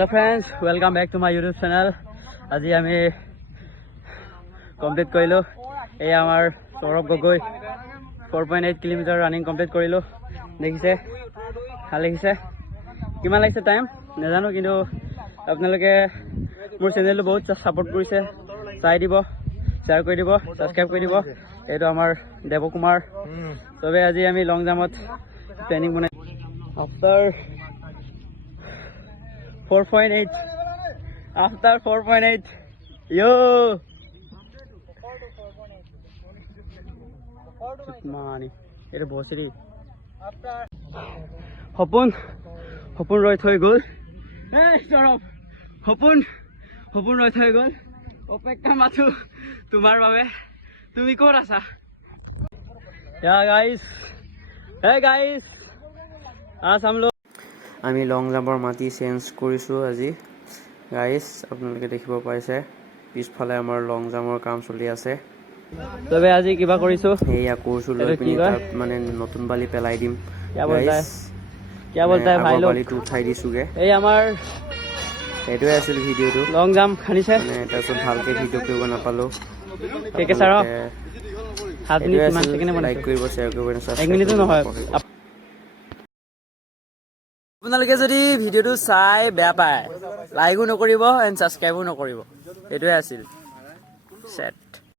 Hello friends, welcome back to my YouTube channel. আজি আমি complete কৰিলো এই আমাৰ Saurav Gogoi 4.8 kilometre running complete কৰিলো দেখিছে ভাল লাগিছে কিমান লাগিছে টাইম নাজানো কিন্তু আপোনালোকে মোৰ চেনেলটো বহুত সাপোৰ্ট কৰিছে চাই দিব শ্বেয়াৰ কৰি দিব সাবস্ক্ৰাইব কৰি দিব এইটো আমাৰ দেৱ কুমাৰ তবে আজি আমি লং জাম্পত প্লেনিং বনাই আফটাৰ 4.8 after 4.8 yo mani এটা বসরি হপন রয় থৈ গল এই সরব হপন রয় থৈ গল অপেক্ষা মাথু তোমার বাবে তুমি কোন আছা yeah guys hey guys आज हम लोग আমি লং জাম্পৰ মাটি চেঞ্জ কৰিছো আজি গাইস আপোনালোকে দেখিব পাইছে পিছফালে আমাৰ লং জাম্পৰ কাম চলি আছে তবে আজি কিবা কৰিছো এইয়া কোৰছু লৈ পিনি তাত মানে নতুন বালি পেলাই দিম গাইস কি বলতা है भाई लोग বালিটো উঠাই দিছোগে এই আমাৰ এইটোৱে আছিল ভিডিওটো লং জাম্প খানিছে মানে তাৰছত ভালকে ভিডিও কৰিব নাপালো কেকে সাৰ হাত মিনিট কিমান সেকেন্ডে লাইক কৰিব শ্বেয়াৰ কৰিব এক মিনিটো নহয় আপোনালোকে যদি ভিডিওটো চাই বেয়া পায় লাইকও নকৰিব এণ্ড সাবস্ক্ৰাইবও নকৰিব এইটোৱে আছিল সেট